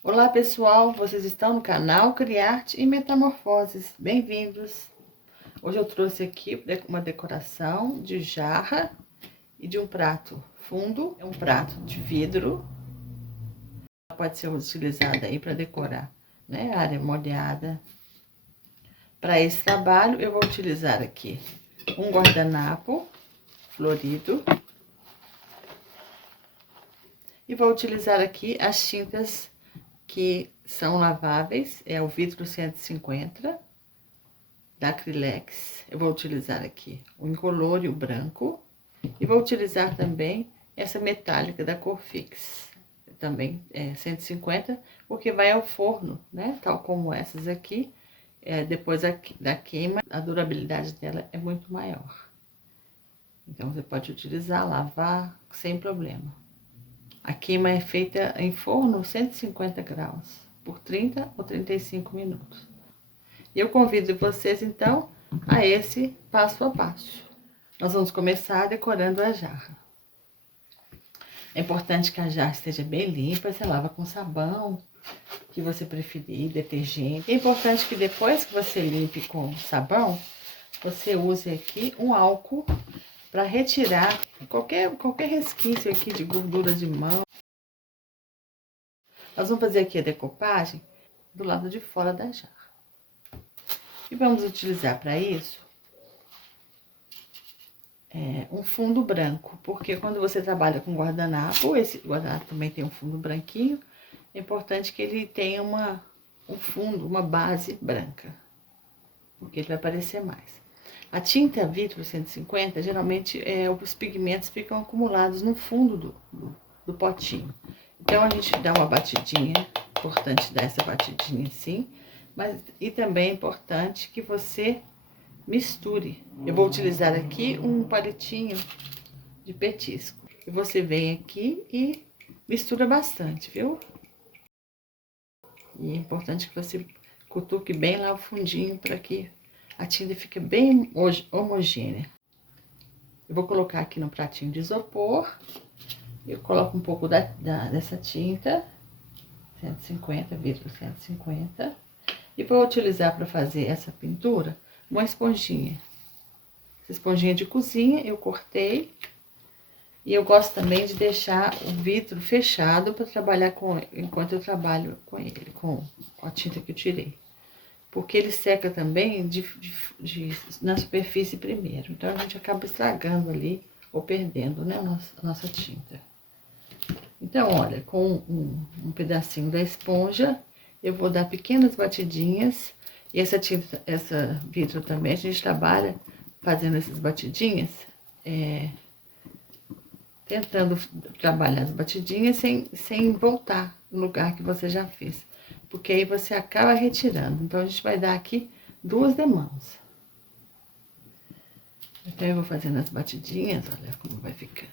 Olá pessoal, vocês estão no canal Criarte e Metamorfoses, bem-vindos! Hoje eu trouxe aqui uma decoração de jarra e de um prato fundo, é um prato de vidro, pode ser utilizada aí para decorar, né, a área molhada. Para esse trabalho eu vou utilizar aqui um guardanapo florido e vou utilizar aqui as tintas que são laváveis, é o vidro 150 da Acrylex. Eu vou utilizar aqui o incolor e o branco, e vou utilizar também essa metálica da Corfix, também é 150, porque vai ao forno, né? Tal como essas aqui, depois da queima, a durabilidade dela é muito maior. Então, você pode utilizar, lavar, sem problema. A queima é feita em forno 150 graus, por 30 ou 35 minutos. E eu convido vocês, então, a esse passo a passo. Nós vamos começar decorando a jarra. É importante que a jarra esteja bem limpa, você lava com sabão, que você preferir, detergente. É importante que depois que você limpe com sabão, você use aqui um álcool para retirar qualquer resquício aqui de gordura de mão. Nós vamos fazer aqui a decopagem do lado de fora da jarra. E vamos utilizar para isso um fundo branco, porque quando você trabalha com guardanapo, esse guardanapo também tem um fundo branquinho, é importante que ele tenha um fundo, uma base branca, porque ele vai aparecer mais. A tinta vidro 150, geralmente os pigmentos ficam acumulados no fundo do potinho. Então, a gente dá uma batidinha, importante dar essa batidinha assim, e também é importante que você misture. Eu vou utilizar aqui um palitinho de petisco. E você vem aqui e mistura bastante, viu? E é importante que você cutuque bem lá o fundinho para que a tinta fique bem homogênea. Eu vou colocar aqui no pratinho de isopor. Eu coloco um pouco dessa tinta, 150, vidro 150. E vou utilizar para fazer essa pintura uma esponjinha. Essa esponjinha de cozinha eu cortei. E eu gosto também de deixar o vidro fechado para trabalhar enquanto eu trabalho com ele, com a tinta que eu tirei. Porque ele seca também na superfície primeiro. Então, a gente acaba estragando ali ou perdendo, né, a nossa tinta. Então, olha, com um pedacinho da esponja, eu vou dar pequenas batidinhas. E essa vidro também, a gente trabalha fazendo essas batidinhas, tentando trabalhar as batidinhas sem voltar no lugar que você já fez. Porque aí você acaba retirando. Então, a gente vai dar aqui 2 demãos. Então, eu vou fazendo as batidinhas, olha como vai ficando.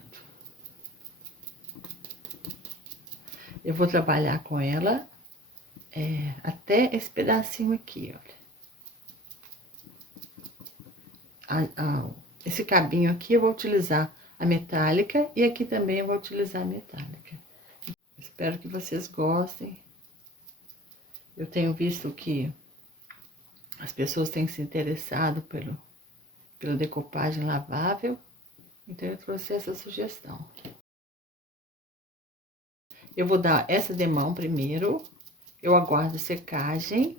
Eu vou trabalhar com ela até esse pedacinho aqui, olha. Esse cabinho aqui eu vou utilizar a metálica e aqui também eu vou utilizar a metálica. Espero que vocês gostem. Eu tenho visto que as pessoas têm se interessado pela decopagem lavável, então eu trouxe essa sugestão. Eu vou dar essa demão primeiro, eu aguardo secagem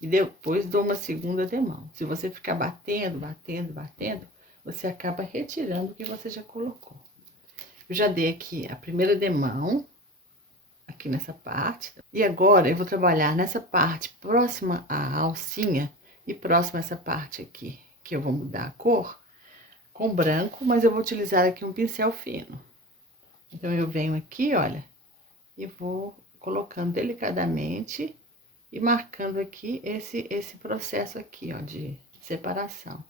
e depois dou uma segunda demão. Se você ficar batendo, você acaba retirando o que você já colocou. Eu já dei aqui a primeira demão, aqui nessa parte. E agora eu vou trabalhar nessa parte próxima à alcinha e próxima a essa parte aqui, que eu vou mudar a cor com branco, mas eu vou utilizar aqui um pincel fino. Então, eu venho aqui, olha, e vou colocando delicadamente e marcando aqui esse processo aqui, ó, de separação.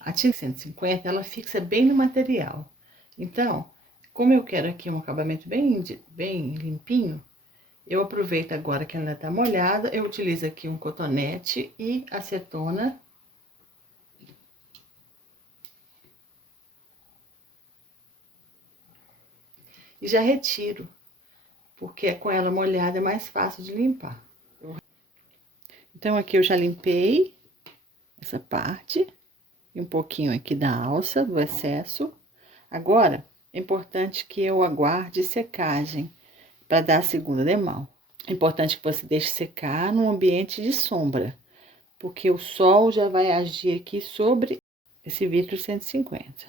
A tinta 150, ela fixa bem no material. Então, como eu quero aqui um acabamento bem limpinho, eu aproveito agora que ela tá molhada, eu utilizo aqui um cotonete e acetona. e já retiro, porque com ela molhada é mais fácil de limpar. Então, aqui eu já limpei essa parte e um pouquinho aqui da alça, do excesso. Agora, é importante que eu aguarde secagem para dar a segunda demão. É importante que você deixe secar num ambiente de sombra, porque o sol já vai agir aqui sobre esse vidro 150.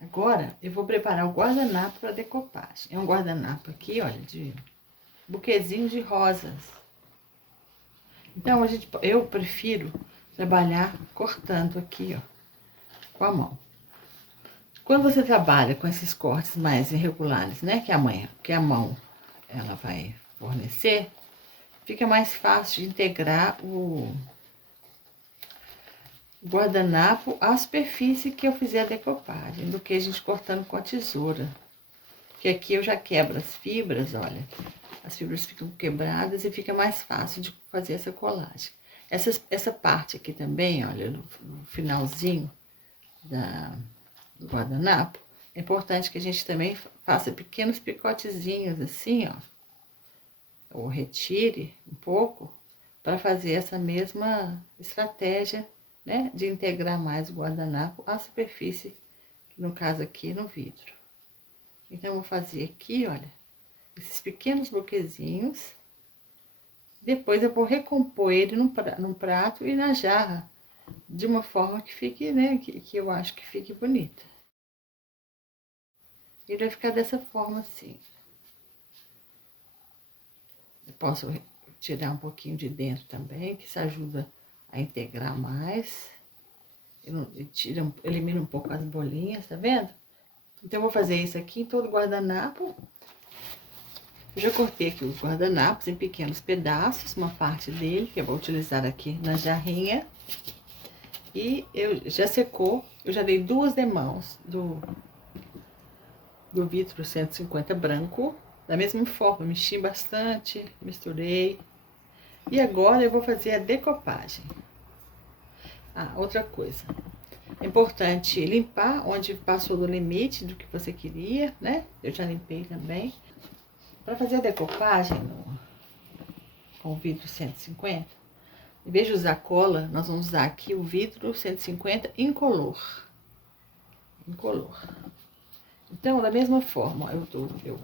Agora, eu vou preparar o guardanapo para decopagem. É um guardanapo aqui, olha, de buquezinho de rosas. Então, eu prefiro trabalhar cortando aqui, ó, com a mão. Quando você trabalha com esses cortes mais irregulares, né, que a mão ela vai fornecer, fica mais fácil de integrar o guardanapo à superfície que eu fizer a decopagem, do que a gente cortando com a tesoura. Porque aqui eu já quebro as fibras, olha, as fibras ficam quebradas e fica mais fácil de fazer essa colagem. Essa parte aqui também, olha, no finalzinho do guardanapo, é importante que a gente também faça pequenos picotezinhos assim, ó, ou retire um pouco, para fazer essa mesma estratégia, né, de integrar mais o guardanapo à superfície, no caso aqui no vidro. Então, eu vou fazer aqui, olha, esses pequenos buquezinhos. Depois eu vou recompor ele num prato e na jarra, de uma forma que fique, né, que eu acho que fique bonita. Ele vai ficar dessa forma assim. Eu posso tirar um pouquinho de dentro também, que isso ajuda a integrar mais. Elimina um pouco as bolinhas, tá vendo? Então, eu vou fazer isso aqui em todo o guardanapo. Eu já cortei aqui os guardanapos em pequenos pedaços, uma parte dele, que eu vou utilizar aqui na jarrinha. E já secou, eu já dei 2 demãos do vidro 150 branco. Da mesma forma, mexi bastante, misturei. E agora eu vou fazer a decopagem. Ah, outra coisa. É importante limpar onde passou do limite do que você queria, né? Eu já limpei também. Para fazer a decopagem com o vidro 150, em vez de usar cola, nós vamos usar aqui o vidro 150 incolor. Incolor. Então, da mesma forma, eu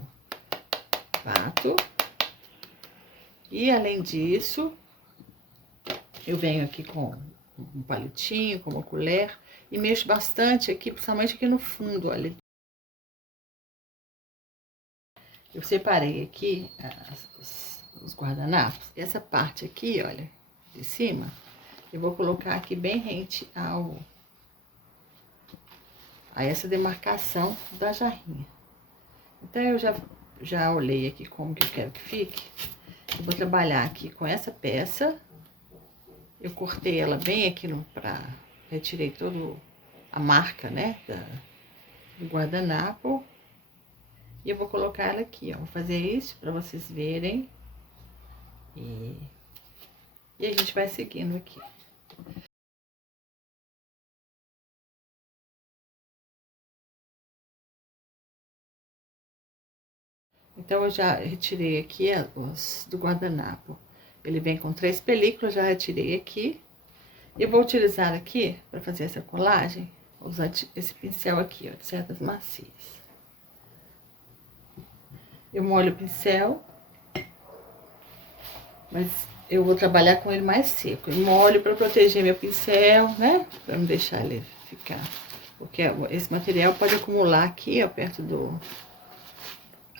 bato. E, além disso, eu venho aqui com um palitinho, com uma colher, e mexo bastante aqui, principalmente aqui no fundo, olha. Eu separei aqui os guardanapos. Essa parte aqui, olha, de cima, eu vou colocar aqui bem rente a essa demarcação da jarrinha. Então, eu já olhei aqui como que eu quero que fique. Eu vou trabalhar aqui com essa peça. Eu cortei ela bem aqui retirei toda a marca, né, do guardanapo. E eu vou colocar ela aqui, ó. Vou fazer isso pra vocês verem. E a gente vai seguindo aqui. Então, eu já retirei aqui os do guardanapo. Ele vem com 3 películas, já retirei aqui. Eu vou utilizar aqui, para fazer essa colagem, vou usar esse pincel aqui, ó, de cerdas macias. Eu molho o pincel, mas eu vou trabalhar com ele mais seco. Eu molho para proteger meu pincel, né? Para não deixar ele ficar... Porque esse material pode acumular aqui, ó, perto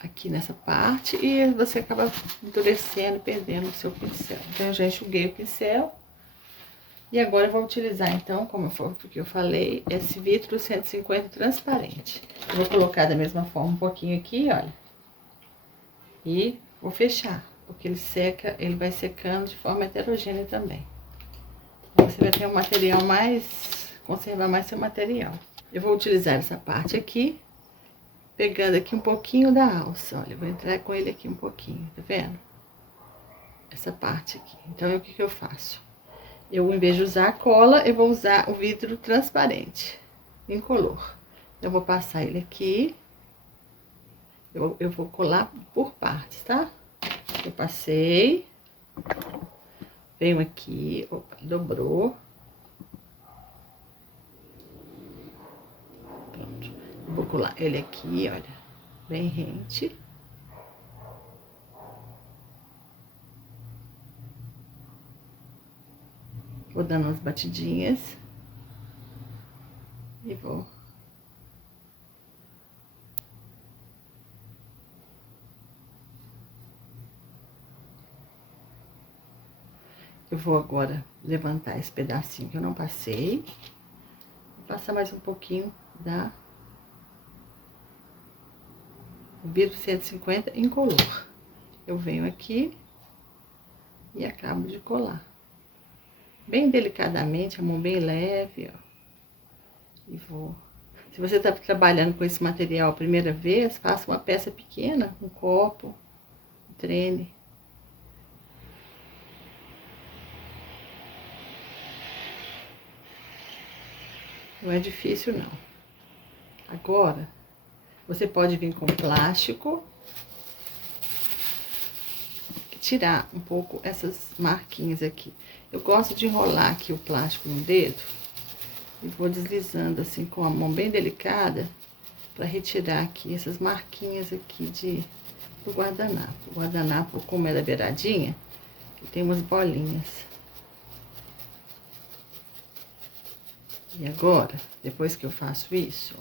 aqui nessa parte, e você acaba endurecendo, perdendo o seu pincel. Então, eu já enxuguei o pincel. E agora eu vou utilizar, então, como eu falei, esse vidro 150 transparente. Eu vou colocar da mesma forma um pouquinho aqui, olha. E vou fechar, porque ele vai secando de forma heterogênea também. Você vai ter um material conservar mais seu material. Eu vou utilizar essa parte aqui, pegando aqui um pouquinho da alça, olha. Eu vou entrar com ele aqui um pouquinho, tá vendo? Essa parte aqui. Então, o que eu faço? Em vez de usar a cola, eu vou usar o vidro transparente, incolor. Eu vou passar ele aqui Eu vou colar por partes, tá? Eu passei, venho aqui, opa, dobrou. Pronto. Vou colar ele aqui, olha, bem rente. Vou dando umas batidinhas. E vou. Eu vou agora levantar esse pedacinho que eu não passei. Vou passar mais um pouquinho o vidro 150 incolor. Eu venho aqui e acabo de colar. Bem delicadamente, a mão bem leve, ó. E vou... Se você tá trabalhando com esse material a primeira vez, faça uma peça pequena, um copo, um trene. Não é difícil, não. Agora, você pode vir com plástico e tirar um pouco essas marquinhas aqui. Eu gosto de enrolar aqui o plástico no dedo e vou deslizando assim com a mão bem delicada para retirar aqui essas marquinhas aqui do guardanapo. O guardanapo, como é da beiradinha, tem umas bolinhas. E agora, depois que eu faço isso,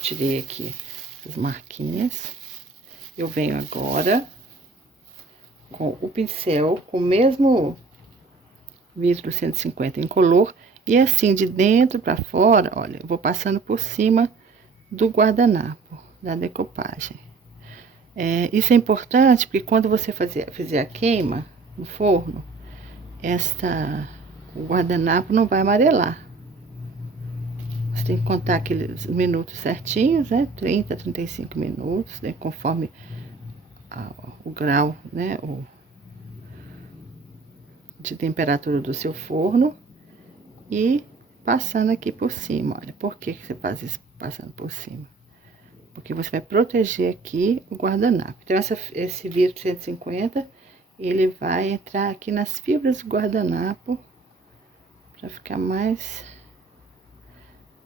tirei aqui as marquinhas, eu venho agora com o pincel, com o mesmo vidro 150 incolor, e assim, de dentro para fora, olha, eu vou passando por cima do guardanapo, da decopagem. Isso é importante, porque quando você fizer a queima no forno, o guardanapo não vai amarelar. Você tem que contar aqueles minutos certinhos, né? 30, 35 minutos, né? Conforme o grau, né? De temperatura do seu forno. E passando aqui por cima, olha. Por que você faz isso passando por cima? Porque você vai proteger aqui o guardanapo. Então, esse vidro 150, ele vai entrar aqui nas fibras do guardanapo, para ficar mais...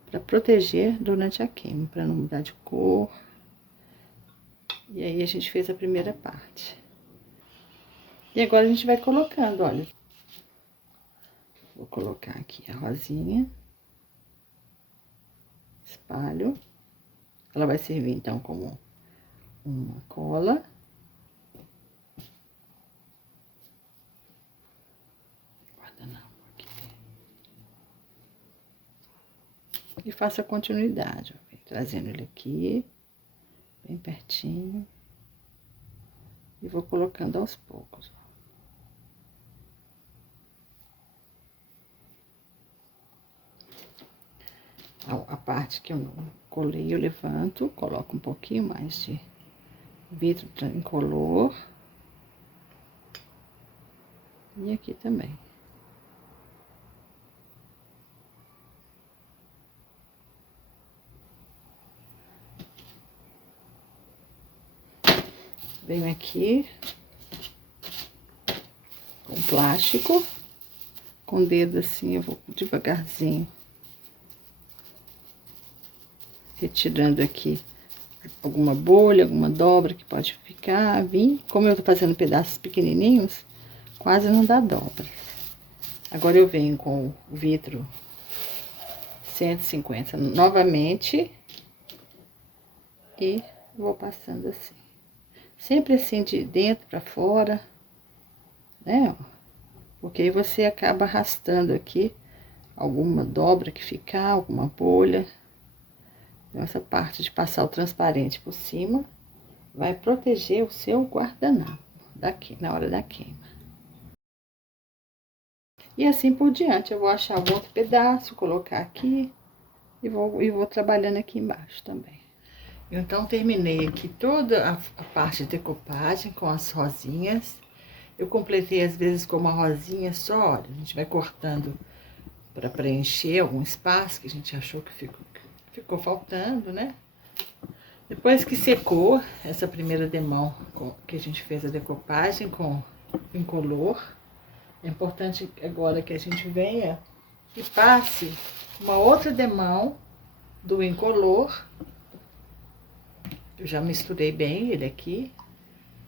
para proteger durante a queima, para não mudar de cor. E aí, a gente fez a primeira parte. E agora, a gente vai colocando, olha. Vou colocar aqui a rosinha. Espalho. Ela vai servir, então, como uma cola. Guardanapo aqui. E faço a continuidade, ó. Trazendo ele aqui, bem pertinho. E vou colocando aos poucos, ó. A parte que eu não colei, eu levanto, coloco um pouquinho mais de vidro incolor. E aqui também. Venho aqui com plástico, com o dedo assim, eu vou devagarzinho retirando aqui alguma bolha, alguma dobra que pode ficar, como eu tô fazendo pedaços pequenininhos, quase não dá dobra. Agora eu venho com o vidro 150 novamente e vou passando assim. Sempre assim de dentro para fora, né? Porque aí você acaba arrastando aqui alguma dobra que ficar, alguma bolha. Então, essa parte de passar o transparente por cima vai proteger o seu guardanapo na hora da queima. E assim por diante, eu vou achar um outro pedaço, colocar aqui e vou trabalhando aqui embaixo também. Então, terminei aqui toda a parte de decopagem com as rosinhas. Eu completei às vezes com uma rosinha só, olha, a gente vai cortando para preencher algum espaço que a gente achou que ficou faltando, né? Depois que secou essa primeira demão que a gente fez a decopagem com incolor, é importante agora que a gente venha e passe uma outra demão do incolor. Eu já misturei bem ele aqui.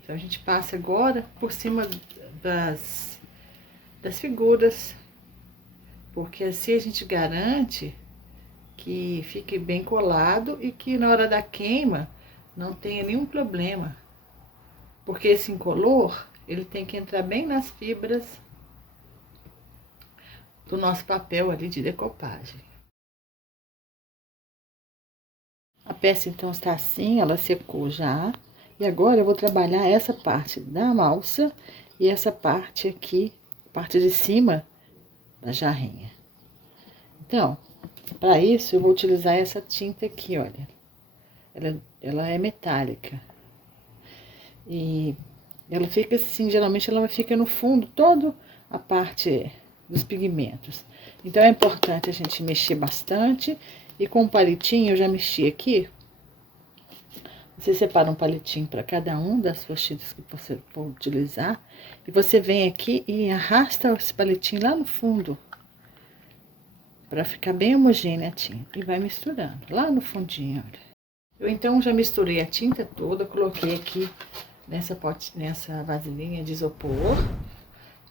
Então a gente passa agora por cima das figuras, porque assim a gente garante que fique bem colado e que na hora da queima não tenha nenhum problema. Porque esse incolor, ele tem que entrar bem nas fibras do nosso papel ali de decopagem. A peça então está assim, ela secou já. E agora eu vou trabalhar essa parte da alça e essa parte aqui, parte de cima da jarrinha. Então, para isso eu vou utilizar essa tinta aqui, olha. Ela é metálica. E ela fica assim, geralmente ela fica no fundo, toda a parte dos pigmentos. Então é importante a gente mexer bastante. E com um palitinho, eu já mexi aqui. Você separa um palitinho para cada um das suas tintas que você for utilizar. E você vem aqui e arrasta esse palitinho lá no fundo. Para ficar bem homogênea a tinta. E vai misturando lá no fundinho, olha. Eu então já misturei a tinta toda, coloquei aqui nessa vasilhinha de isopor.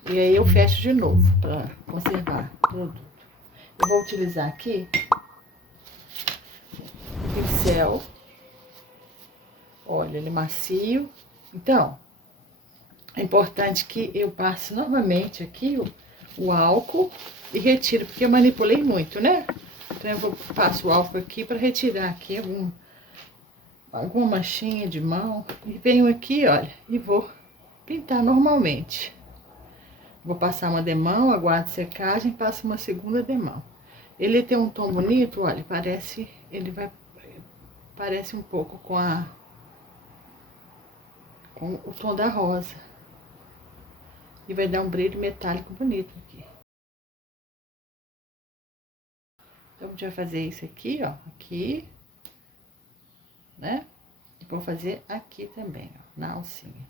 E aí eu fecho de novo para conservar o produto. Eu vou utilizar aqui o pincel. Olha, ele é macio. Então, é importante que eu passe novamente aqui o álcool e retiro, porque eu manipulei muito, né? Então, eu passo o álcool aqui para retirar aqui alguma manchinha de mão. E venho aqui, olha, e vou pintar normalmente. Vou passar uma demão, aguardo secagem, passo uma segunda demão. Ele tem um tom bonito, olha, parece um pouco com o tom da rosa. E vai dar um brilho metálico bonito aqui. Então, a gente vai fazer isso aqui, ó, aqui, né? E vou fazer aqui também, ó, na alcinha.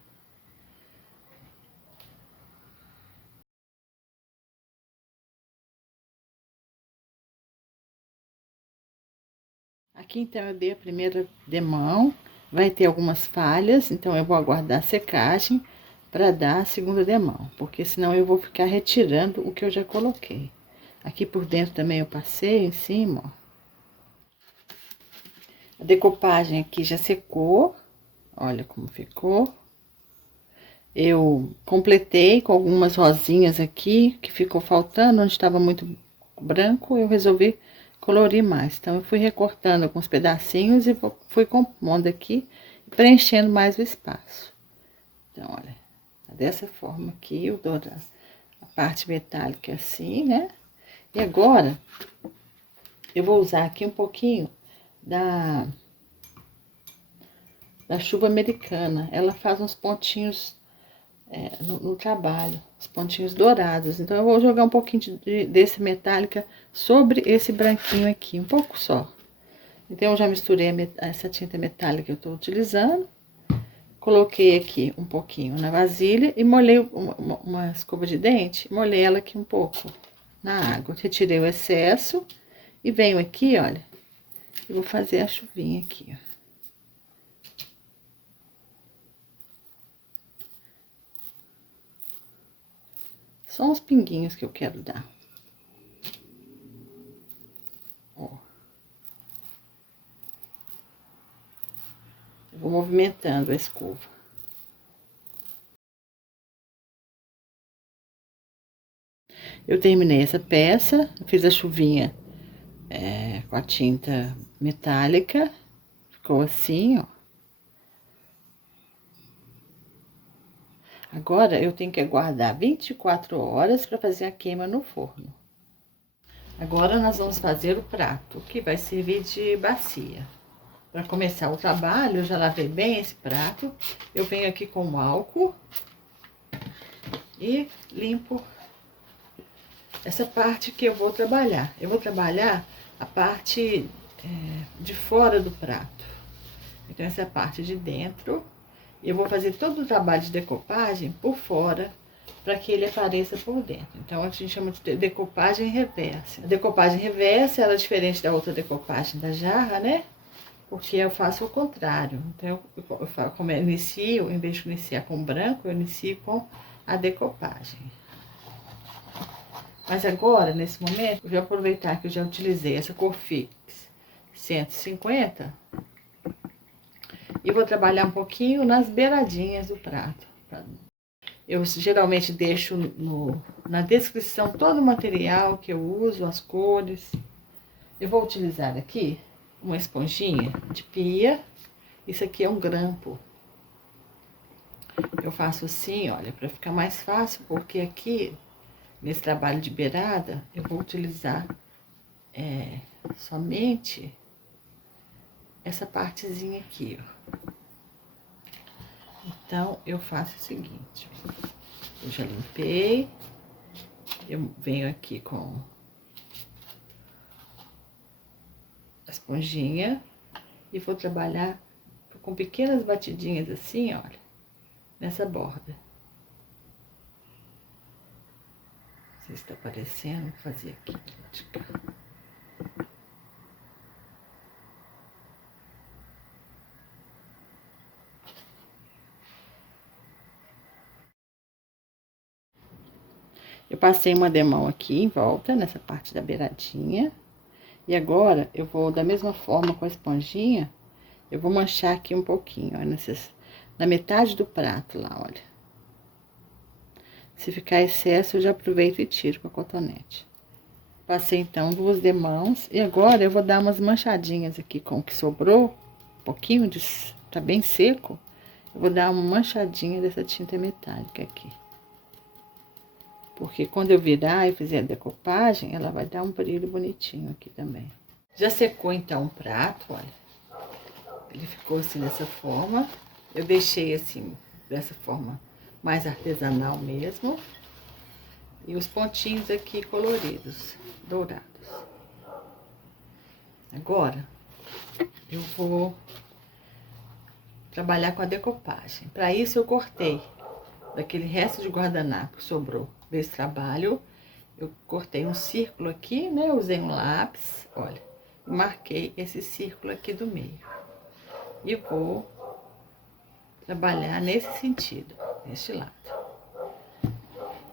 Aqui, então, eu dei a primeira demão. Vai ter algumas falhas, então eu vou aguardar a secagem para dar a segunda demão, porque senão eu vou ficar retirando o que eu já coloquei. Aqui por dentro também eu passei em cima, ó. A decopagem aqui já secou, olha como ficou. Eu completei com algumas rosinhas aqui, que ficou faltando, onde estava muito branco, eu resolvi colorir mais. Então, eu fui recortando alguns pedacinhos e fui compondo aqui, preenchendo mais o espaço. Então, olha, dessa forma aqui, eu dou a parte metálica assim, né? E agora, eu vou usar aqui um pouquinho da chuva americana. Ela faz uns pontinhos no trabalho, os pontinhos dourados. Então, eu vou jogar um pouquinho desse metálica sobre esse branquinho aqui, um pouco só. Então, eu já misturei essa tinta metálica que eu tô utilizando. Coloquei aqui um pouquinho na vasilha e molhei uma escova de dente, molhei ela aqui um pouco na água. Retirei o excesso e venho aqui, olha, e vou fazer a chuvinha aqui, ó. Só uns pinguinhos que eu quero dar. Ó. Eu vou movimentando a escova. Eu terminei essa peça, fiz a chuvinha com a tinta metálica. Ficou assim, ó. Agora, eu tenho que aguardar 24 horas para fazer a queima no forno. Agora, nós vamos fazer o prato, que vai servir de bacia. Para começar o trabalho, eu já lavei bem esse prato. Eu venho aqui com o álcool e limpo essa parte que eu vou trabalhar. Eu vou trabalhar a parte de fora do prato. Então, essa é a parte de dentro. Eu vou fazer todo o trabalho de decopagem por fora, para que ele apareça por dentro. Então, a gente chama de decopagem reversa. A decopagem reversa, ela é diferente da outra decopagem da jarra, né? Porque eu faço o contrário. Então, como eu inicio, em vez de iniciar com branco, eu inicio com a decopagem. Mas agora, nesse momento, eu vou aproveitar que eu já utilizei essa cor fix 150 e vou trabalhar um pouquinho nas beiradinhas do prato. Eu geralmente deixo na descrição todo o material que eu uso, as cores. Eu vou utilizar aqui uma esponjinha de pia. Isso aqui é um grampo. Eu faço assim, olha, para ficar mais fácil, porque aqui, nesse trabalho de beirada, eu vou utilizar somente essa partezinha aqui, ó. Então, eu faço o seguinte, eu já limpei, eu venho aqui com a esponjinha e vou trabalhar com pequenas batidinhas assim, olha, nessa borda. Não sei se tá aparecendo, vou fazer aqui pra cá. Eu passei uma demão aqui em volta, nessa parte da beiradinha. E agora, eu vou, da mesma forma com a esponjinha, eu vou manchar aqui um pouquinho, ó, na metade do prato lá, olha. Se ficar excesso, eu já aproveito e tiro com a cotonete. Passei, então, 2 demãos. E agora, eu vou dar umas manchadinhas aqui com o que sobrou. Um pouquinho tá bem seco. Eu vou dar uma manchadinha dessa tinta metálica aqui. Porque quando eu virar e fizer a decopagem, ela vai dar um brilho bonitinho aqui também. Já secou, então, o prato, olha. Ele ficou assim, dessa forma. Eu deixei assim, dessa forma mais artesanal mesmo. E os pontinhos aqui coloridos, dourados. Agora, eu vou trabalhar com a decopagem. Para isso, eu cortei daquele resto de guardanapo que sobrou desse trabalho. Eu cortei um círculo aqui, né? Usei um lápis, olha. E marquei esse círculo aqui do meio. E vou trabalhar nesse sentido, neste lado.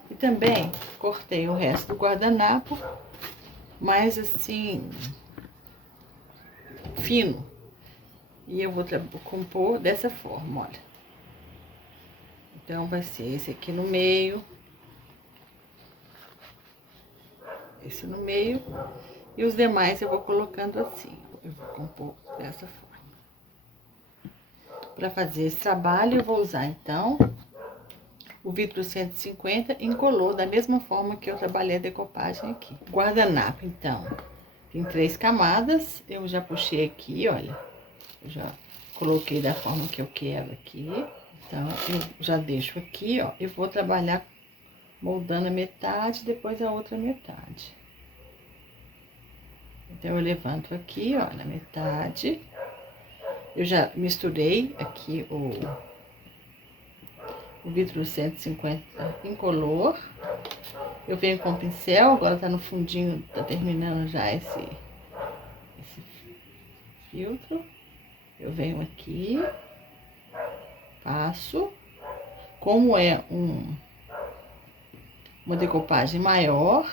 E também cortei o resto do guardanapo, mais assim, fino. E eu vou compor dessa forma, olha. Então, vai ser esse aqui no meio. Esse no meio. E os demais eu vou colocando assim. Eu vou compor dessa forma. Para fazer esse trabalho, eu vou usar, então, o vidro 150 incolor, da mesma forma que eu trabalhei a decopagem aqui. Guardanapo, então, tem 3 camadas. Eu já puxei aqui, olha. Eu já coloquei da forma que eu quero aqui. Então, eu já deixo aqui, ó. Eu vou trabalhar moldando a metade, depois a outra metade. Então, eu levanto aqui, ó, na metade. Eu já misturei aqui o vidro 150 incolor. Eu venho com o pincel, agora tá no fundinho, tá terminando já esse filtro. Eu venho aqui, passo. Como é uma decopagem maior,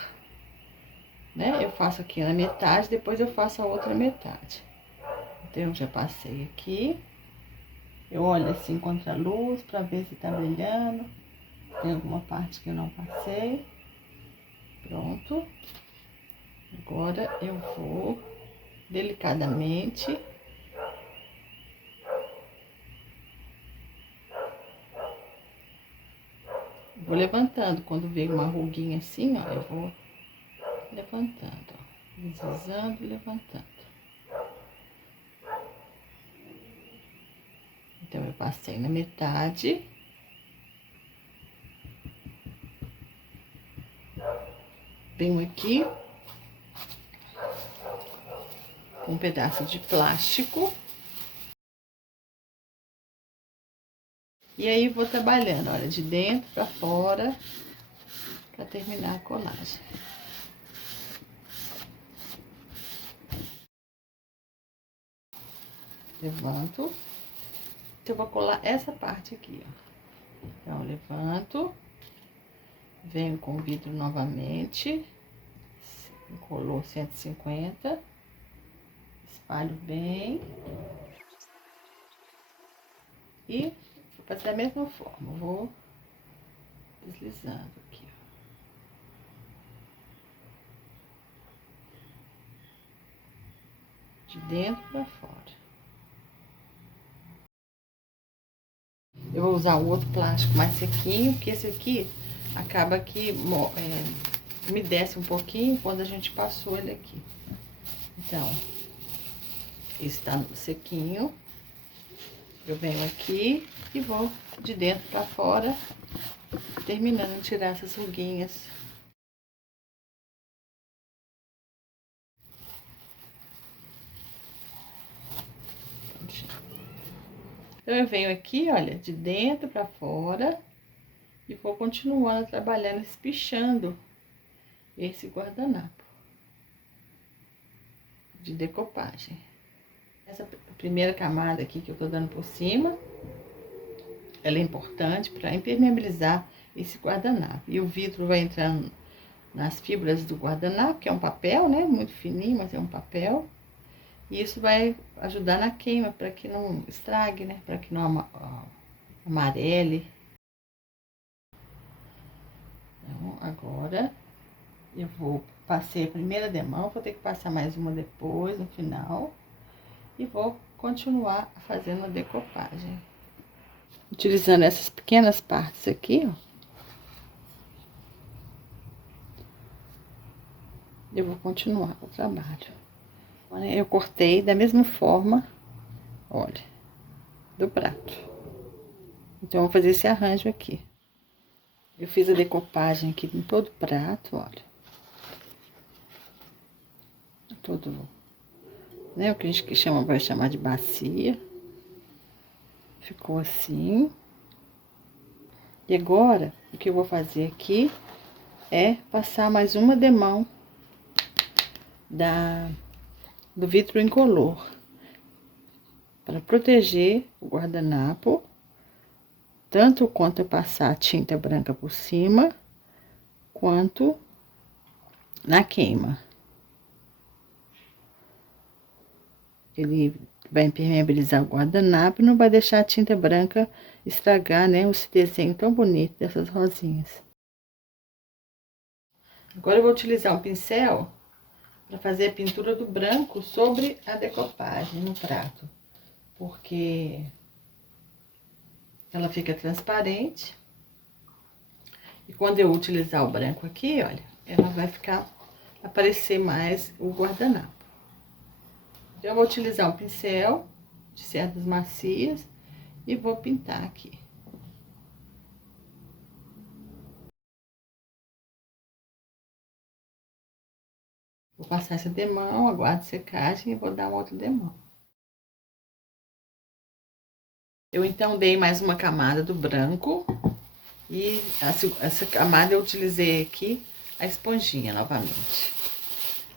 né? Eu faço aqui na metade, depois eu faço a outra metade. Então, eu já passei aqui. Eu olho assim contra a luz para ver se tá brilhando. Tem alguma parte que eu não passei. Pronto. Agora, eu vou delicadamente vou levantando. Quando vem uma ruguinha assim, ó, eu vou levantando, ó, deslizando e levantando. Então, eu passei na metade. Venho aqui com um pedaço de plástico. E aí vou trabalhando, olha, de dentro pra fora, pra terminar a colagem. Levanto. Eu vou colar essa parte aqui, ó. Então, levanto. Venho com o vidro novamente. Colou 150. Espalho bem. E vou fazer da mesma forma. Vou deslizando aqui, ó. De dentro pra fora. Eu vou usar o outro plástico mais sequinho, que esse aqui acaba que umedece um pouquinho quando a gente passou ele aqui. Então, esse tá sequinho. Eu venho aqui e vou de dentro pra fora, terminando de tirar essas ruguinhas. Então, eu venho aqui, olha, de dentro pra fora e vou continuando trabalhando, espichando esse guardanapo de decopagem. Essa primeira camada aqui que eu tô dando por cima, ela é importante para impermeabilizar esse guardanapo. E o vidro vai entrando nas fibras do guardanapo, que é um papel, né? Muito fininho, mas é um papel. E isso vai ajudar na queima, para que não estrague, né? Para que não amarele. Então, agora eu passei a primeira demão, vou ter que passar mais uma depois, no final. E vou continuar fazendo a decopagem. Utilizando essas pequenas partes aqui, ó. Eu vou continuar o trabalho. Eu cortei da mesma forma, olha, do prato. Então, eu vou fazer esse arranjo aqui. Eu fiz a decopagem aqui em todo o prato, olha. Todo, né, o que a gente vai chamar de bacia. Ficou assim. E agora, o que eu vou fazer aqui é passar mais uma demão do vidro incolor, para proteger o guardanapo, tanto quanto eu passar a tinta branca por cima, quanto na queima. Ele vai impermeabilizar o guardanapo e não vai deixar a tinta branca estragar, né, esse desenho tão bonito dessas rosinhas. Agora eu vou utilizar um pincel para fazer a pintura do branco sobre a decopagem no prato, porque ela fica transparente. E quando eu utilizar o branco aqui, olha, ela vai aparecer mais o guardanapo. Então, eu vou utilizar um pincel de cerdas macias e vou pintar aqui. Vou passar essa demão, aguardo secagem e vou dar uma outra demão. Eu então dei mais uma camada do branco e essa camada eu utilizei aqui a esponjinha novamente.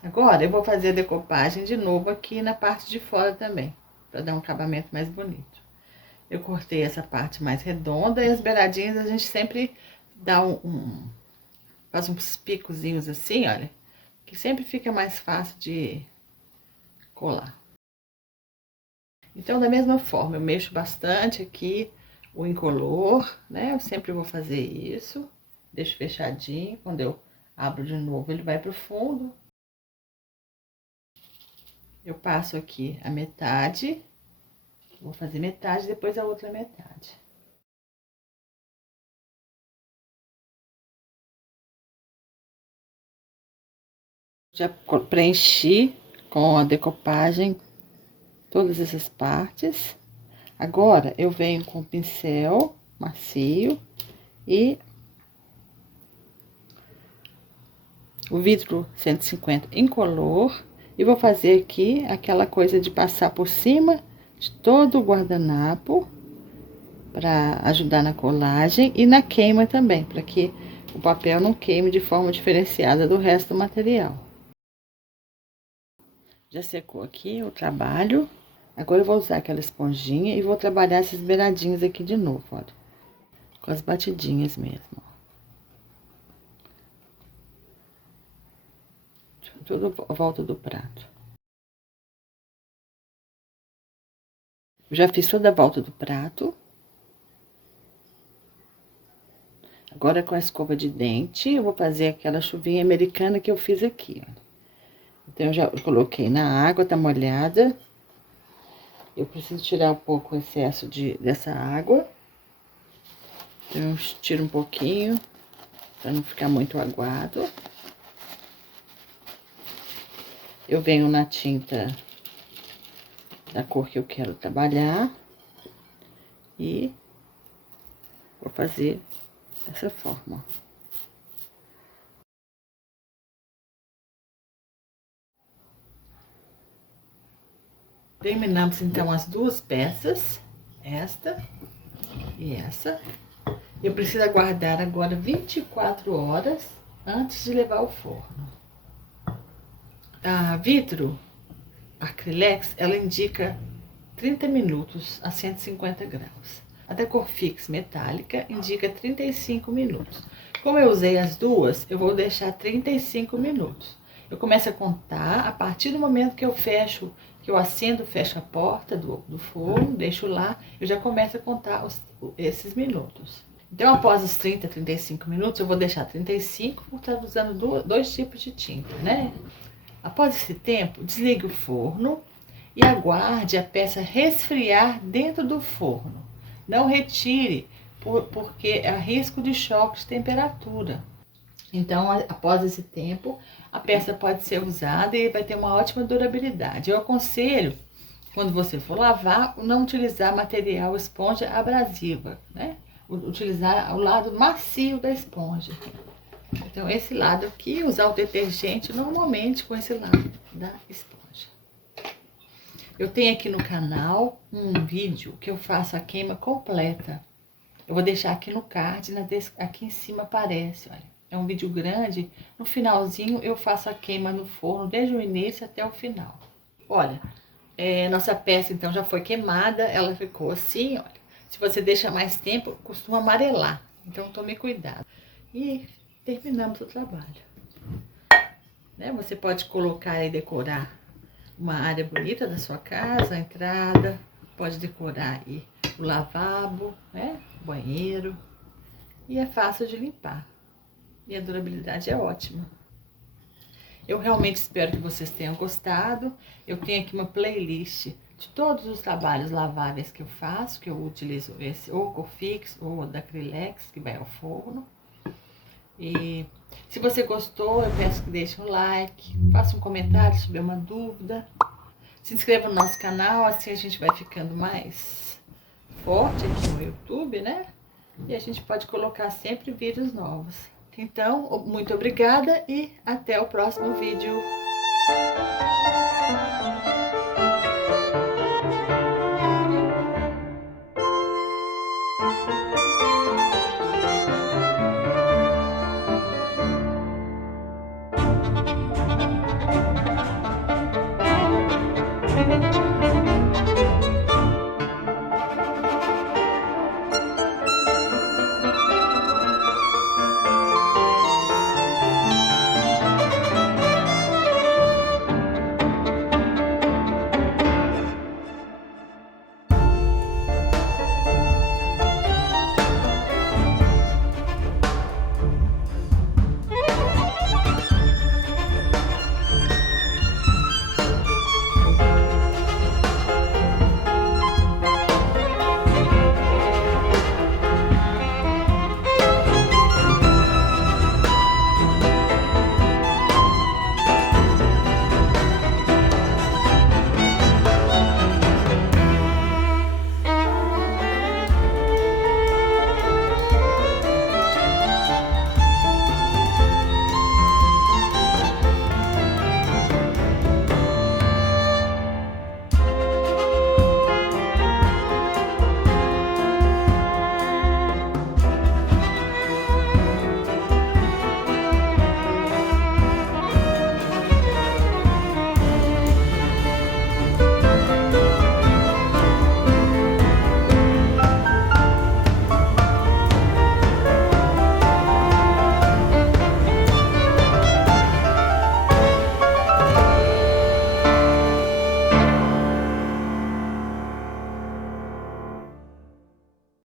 Agora eu vou fazer a decopagem de novo aqui na parte de fora também, para dar um acabamento mais bonito. Eu cortei essa parte mais redonda e as beiradinhas a gente sempre dá faz uns picozinhos assim, olha, que sempre fica mais fácil de colar. Então, da mesma forma, eu mexo bastante aqui o incolor, né? Eu sempre vou fazer isso, deixo fechadinho, quando eu abro de novo ele vai pro fundo. Eu passo aqui a metade, vou fazer metade, depois a outra metade. Já preenchi com a decopagem todas essas partes. Agora, eu venho com o pincel macio e o vidro 150 incolor. E vou fazer aqui aquela coisa de passar por cima de todo o guardanapo, para ajudar na colagem e na queima também, para que o papel não queime de forma diferenciada do resto do material. Já secou aqui o trabalho. Agora eu vou usar aquela esponjinha e vou trabalhar essas beiradinhas aqui de novo, olha. Com as batidinhas mesmo. Tudo à volta do prato. Já fiz toda a volta do prato. Agora, com a escova de dente, eu vou fazer aquela chuvinha americana que eu fiz aqui, ó. Então, eu já coloquei na água, tá molhada. Eu preciso tirar um pouco o excesso dessa água. Então, eu tiro um pouquinho, pra não ficar muito aguado. Eu venho na tinta da cor que eu quero trabalhar. E vou fazer dessa forma, ó. Terminamos, então, as duas peças, esta e essa. Eu preciso aguardar agora 24 horas antes de levar ao forno. A vidro Acrylex, ela indica 30 minutos a 150 graus. A da Corfix metálica indica 35 minutos. Como eu usei as duas, eu vou deixar 35 minutos. Eu começo a contar a partir do momento que eu fecho, que eu acendo, fecho a porta do forno, deixo lá, eu já começo a contar esses minutos. Então, após os 30, 35 minutos, eu vou deixar 35, porque eu estou usando dois tipos de tinta, né? Após esse tempo, desligue o forno e aguarde a peça resfriar dentro do forno. Não retire, porque há risco de choque de temperatura. Então, após esse tempo, a peça pode ser usada e vai ter uma ótima durabilidade. Eu aconselho, quando você for lavar, não utilizar material esponja abrasiva, né? Utilizar o lado macio da esponja. Então, esse lado aqui, usar o detergente normalmente com esse lado da esponja. Eu tenho aqui no canal um vídeo que eu faço a queima completa. Eu vou deixar aqui no card, aqui em cima aparece, olha. É um vídeo grande, no finalzinho eu faço a queima no forno, desde o início até o final. Olha, nossa peça então já foi queimada, ela ficou assim, olha. Se você deixa mais tempo, costuma amarelar, então tome cuidado. E terminamos o trabalho. Né? Você pode colocar e decorar uma área bonita da sua casa, a entrada, pode decorar aí o lavabo, né? O banheiro, e é fácil de limpar. E a durabilidade é ótima. Eu realmente espero que vocês tenham gostado. Eu tenho aqui uma playlist de todos os trabalhos laváveis que eu faço, que eu utilizo esse ou Corfix ou da Acrylex, que vai ao forno. E se você gostou, eu peço que deixe um like, faça um comentário se tiver uma dúvida. Se inscreva no nosso canal, assim a gente vai ficando mais forte aqui no YouTube, né? E a gente pode colocar sempre vídeos novos. Então, muito obrigada e até o próximo vídeo.